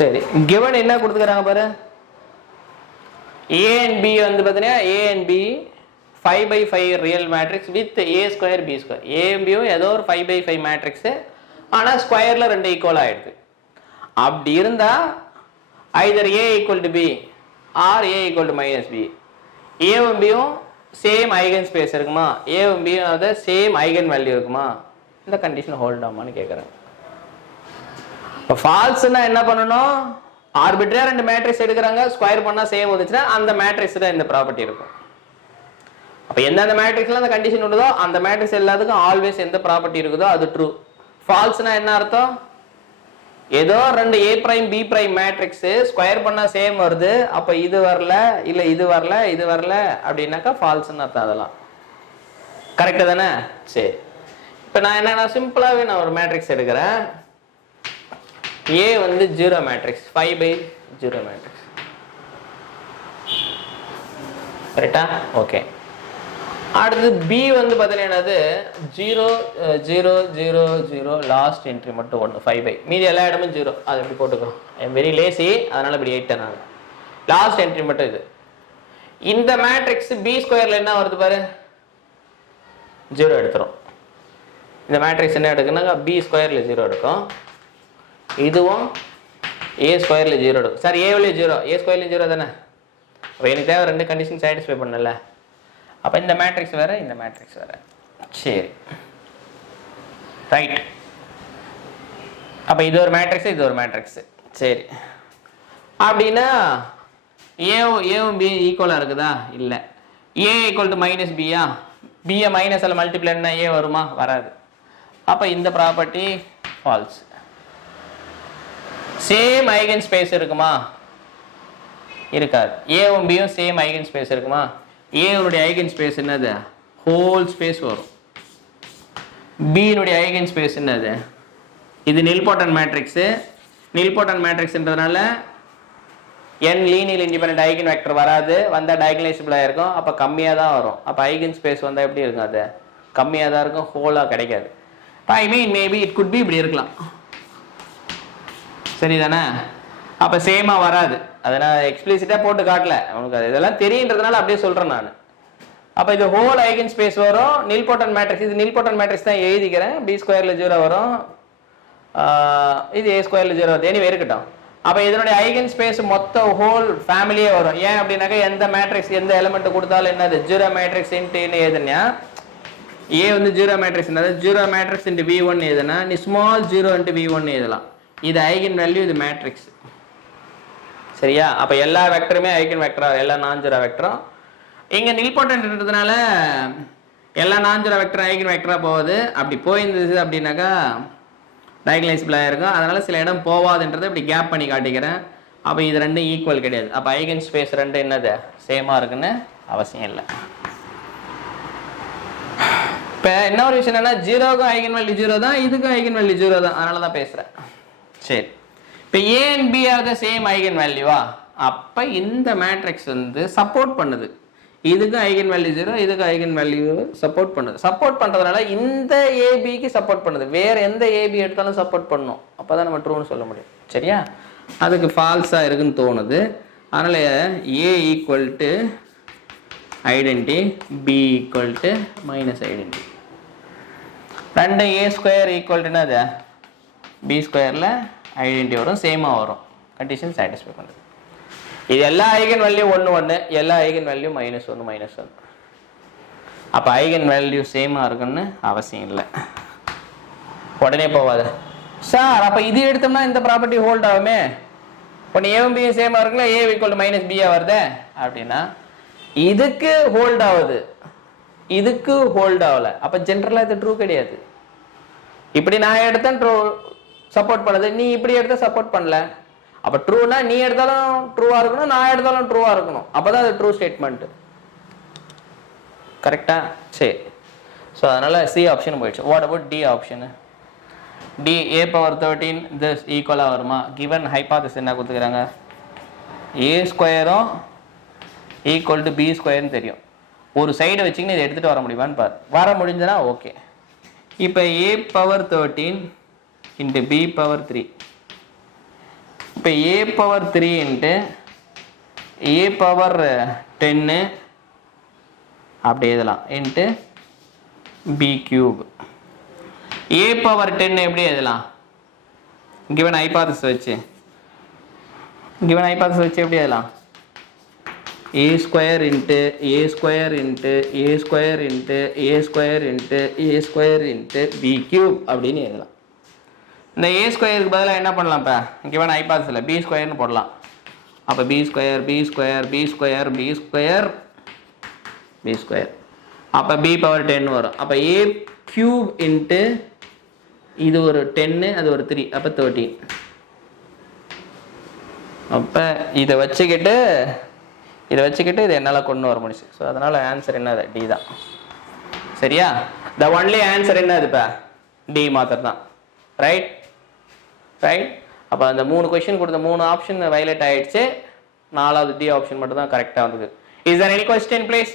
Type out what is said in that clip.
சரி, given என்ன கொடுத்துக்கறாங்க பாரு. A and B வந்து பாத்தீங்கன்னா A and B 5 by 5 real matrix with A square B square. A and B ஏதோ ஒரு 5 by 5 matrix, ஆனா ஸ்கொயர்ல ரெண்டு ஈக்குவல் ஆயிடுது. அப்படி இருந்தா either A equal to B or A equal to minus B. A and B same eigen space இருக்குமா, A and B அது same eigen value இருக்குமா, இந்த கண்டிஷன் ஹோல்ட் ஆகுமான்னு கேக்குறேன். இப்போ ஃபால்ஸ்னா என்ன பண்ணணும், ஆர்பிட்ரரியா ரெண்டு மேட்ரிக்ஸ் எடுக்கறாங்க, ஸ்கொயர் பண்ணா சேம் வந்துச்சுன்னா அந்த மேட்ரிக்ஸ்ல இந்த ப்ராப்பர்ட்டி இருக்கும். அப்ப எந்தெந்த மேட்ரிக்ஸ்ல அந்த கண்டிஷன் உள்ளதோ அந்த மேட்ரிக்ஸ் எல்லாத்துக்கும் ஆல்வேஸ் எந்த ப்ராப்பர்ட்டி இருக்குதோ அது ட்ரூ. ஃபால்ஸ்னா என்ன அர்த்தம், ஏதோ ரெண்டு A prime B prime matrix square பண்ணா சேம் வருது, அப்ப இது வரல இல்ல இது வரல இது வரல அப்படின்னாக்கா ஃபால்ஸ்னு அர்த்தம். அதெல்லாம் கரெக்ட் தானே? சரி, இப்ப நான் என்ன சிம்பிளாவே நான் ஒரு மேட்ரிக்ஸ் எடுக்கிறேன். A வந்து 0 மேட்ரிக்ஸ் 5 by 0 மேட்ரிக்ஸ், கரெக்டா? ஓகே. அடுத்து B வந்து பார்த்தீங்கன்னா 0 0 0 0 லாஸ்ட் என்ட்ரி மட்டும் 1 5 by, மீதி எல்லா இடமும் 0. அது எப்படி போட்டுக்கிறோம், ஐ எம் வெரி லேசி, அதனால இப்படி 8 நான் லாஸ்ட் என்ட்ரி மட்டும் இது. இந்த மேட்ரிக்ஸ் B ஸ்கொயர்ல என்ன வருது பாரு, 0 எடுத்துரும். இந்த மேட்ரிக்ஸ் என்ன எடுக்குன்னா B ஸ்கொயர்ல 0 எடுக்கும், இதுவும் A ஸ்கொயர்ல 0 எடுக்கும். சார் A ல 0 A ஸ்கொயர்ல 0 தானே, அப்போ எனக்கு தேவை ரெண்டு கண்டிஷன் சாட்டிஸ்ஃபை பண்ணல. அப்ப இந்த மேட்ரிக்ஸ் வேற இந்த மேட்ரிக்ஸ் வேற. சரி, ரைட். அப்ப இது ஒரு மேட்ரிக்ஸ் இது ஒரு மேட்ரிக்ஸ். சரி, அப்படின்னா ஏவும் B ஈக்குவலா இருக்குதா? இல்ல. A ஈக்குவல் டு மைனஸ் பியா, B மைனஸ் அல்ல மல்டிப்ளை பண்ணா A வருமா? வராது. அப்ப இந்த property false. Same eigen space இருக்குமா? இருக்காது. ஏவும் பியும் சேம் ஐகன் ஸ்பேஸ் இருக்குமா? A உடைய ஐகன் ஸ்பேஸ் என்னது, ஹோல் ஸ்பேஸ் வரும். B உடைய ஐகன் ஸ்பேஸ் என்னது, இது நில்போர்டன் மேட்ரிக்ஸ். நில்போர்டன் மேட்ரிக்ஸ்ன்றதுனால n linear independent eigen vector வராது, வந்தா டயகனலைசபிளா இருக்கும், அப்ப கம்மியா தான் வரும். அப்ப ஐகன் ஸ்பேஸ் வந்தா எப்படி இருக்கும், அது கம்மியா தான் இருக்கும், ஹோலா கிடைக்காது. I mean maybe it could be இப்படி இருக்கலாம், சரிதானே? அப்ப சேமா வராது. அதை நான் எக்ஸ்பிளிசிட்டா போட்டு காட்டல, உனக்கு அது இதெல்லாம் தெரியுன்றதுனால அப்படியே சொல்றேன் நான். அப்ப இது ஹோல் ஐகன் ஸ்பேஸ் வரும், நில்போர்டன் மேட்ரிக்ஸ். இது நில்போர்டன் மேட்ரிக்ஸ் தான் எழுதிக்கிறேன். B ஸ்கொயர்ல 0 வரும், இது A ஸ்கொயர்ல 0 வருது. எனிவே இருக்கட்டும். அப்ப இதனுடைய ஐகன் ஸ்பேஸ் மொத்த ஹோல் ஃபேமிலியே வரும். ஏன் அப்படின்னாக்கா எந்த மேட்ரிக்ஸ் எந்த எலிமெண்ட் கொடுத்தாலும் என்னது 0 மேட்ரிக்ஸ் இன்ட்டு எதுனா A வந்து 0 மேட்ரிக்ஸ், 0 மேட்ரிக்ஸ் இன்ட்டு V1 எதுனா நீ ஸ்மால் 0 இன்ட்டு V1 எழுதலாம். இது ஐகன் வேல்யூ, இது மேட்ரிக்ஸ், சரியா? அப்ப எல்லா வெக்டருமே ஐகன் வெக்டரா, எல்லா நான் ஜீரோ வெக்டரும். இங்க நில்போர்ட்டன்ட்ன்றதுனால எல்லா நான் ஜீரோ வெக்டர் ஐகன் வெக்டரா போகுது. அப்படி போயிருந்தது அப்படின்னாக்கா டயகனலைசபிளா இருக்கும். அதனால சில இடம் போவாதுன்றதை இப்படி கேப் பண்ணி காட்டிக்கிறேன். அப்ப இது ரெண்டும் ஈக்குவல் கிடையாது. அப்ப ஐகன் ஸ்பேஸ் ரெண்டு என்னது சேமா இருக்குன்னு அவசியம் இல்லை. இப்ப என்ன ஒரு விஷயம் என்னன்னா, ஜீரோக்கும் ஐகன் வேல்யூ 0 தான், இதுக்கும் ஐகன் வேல்யூ 0 தான், அதனாலதான் பேசுறேன். சரி, இப்போ A and B are the same eigen value. அப்ப இந்த மேட்ரிக்ஸ் வந்து சப்போர்ட் பண்ணுது. இதுக்கு ஐகன் வேல்யூ 0, இதுக்கு ஐகன் வேல்யூ சப்போர்ட் பண்ணுது. சப்போர்ட் பண்றதுனால இந்த ஏபிக்கு சப்போர்ட் பண்ணுது, வேற எந்த ஏபி எடுத்தாலும் சப்போர்ட் பண்ணும். அப்பதான் நம்ம ட்ரூன்னு சொல்ல முடியும், சரியா? அதுக்கு ஃபால்ஸா இருக்குன்னு தோணுது. அதனால A equal to identity, B equal to minus identity. ரெண்டு A ஸ்கொயர் ஈக்குவல் டு என்னது B ஸ்கொயர்ல ஐடென்டி வரும், சேமா வரும், கண்டிஷன் சாட்டிஸ்ஃபை பண்ணுது. இது எல்லா ஐகன் வேல்யூ 1 1, எல்லா ஐகன் வேல்யூ -1 -1. அப்ப ஐகன் வேல்யூ சேமா இருக்குன்னு அவசியம் இல்லை. உடனே போவாது சார். அப்ப இது எடுத்தோம்னா இந்த ப்ராப்பர்ட்டி ஹோல்ட் ஆகுமே. ஒன்னு ஏவும் பியும் சேமா இருக்குல்ல, A ஈக்குவல் டு மைனஸ் பியா வருது அப்படின்னா இதுக்கு ஹோல்ட் ஆகுது, இதுக்கு ஹோல்ட் ஆகல. அப்ப ஜென்ரலா இது ட்ரூ கிடையாது. இப்படி நான் எடுத்தேன் ட்ரூ சப்போர்ட் பண்ணுது, நீ இப்படி எடுத்த சப்போர்ட் பண்ணல. அப்ப ட்ரூனா நீ எடுத்தாலும் ட்ரூவா இருக்கணும், நான் எடுத்தாலும் ட்ரூவா இருக்கணும். அப்பதான் அது ட்ரூ ஸ்டேட்மெண்ட், கரெக்டா? சரி, ஸோ அதனால சி ஆப்ஷன் போயிடுச்சு. What about D option? D A power 13 this ஈக்குவலா வருமா? கிவன் ஹைபாதசிஸ் என்ன கொடுத்துக்கிறாங்க, A ஸ்கொயரும் ஈக்குவல் டு B ஸ்கொயர்னு தெரியும். ஒரு சைடு வச்சிங்கன்னு இதை எடுத்துட்டு வர முடியுமான்னு பாரு. வர முடிஞ்சதுன்னா ஓகே. இப்போ A power 13 into B power 3. இப்போ a power 3 into a power 10 அப்படி எழுதலாம் into b cube. a power 10 எப்படி எழுதலாம்? given hypothesis வச்சு எப்படி எழுதலாம்? a square into a square into a square into a square into a square into b cube அப்படின்னு எழுதலாம். இந்த a ஸ்கொயருக்கு பதிலாக என்ன பண்ணலாம்? இப்போ given hypothesis b ஸ்கொயர்னு போடலாம். அப்போ b square b square b square b square b square அப்போ b பவர் 10 வரும். அப்போ a கியூப் இன்ட்டு இது ஒரு 10 அது ஒரு 3 அப்போ 13. அப்போ இதை வச்சுக்கிட்டு இதை என்னால் கொண்டு வர முடிச்சு. ஸோ அதனால் ஆன்சர் என்னது? டி தான். சரியா? த ஒன்லி ஆன்சர் என்னது? இப்போ டி மாத்திரம் தான். ரைட். அப்போ அந்த 3 கொஸ்டின் கொடுத்த 3 ஆப்ஷன் வயலேட் ஆயிடுச்சு. 4வது டி ஆப்ஷன் மட்டும் தான் கரெக்டாக வந்தது. Is there any question please?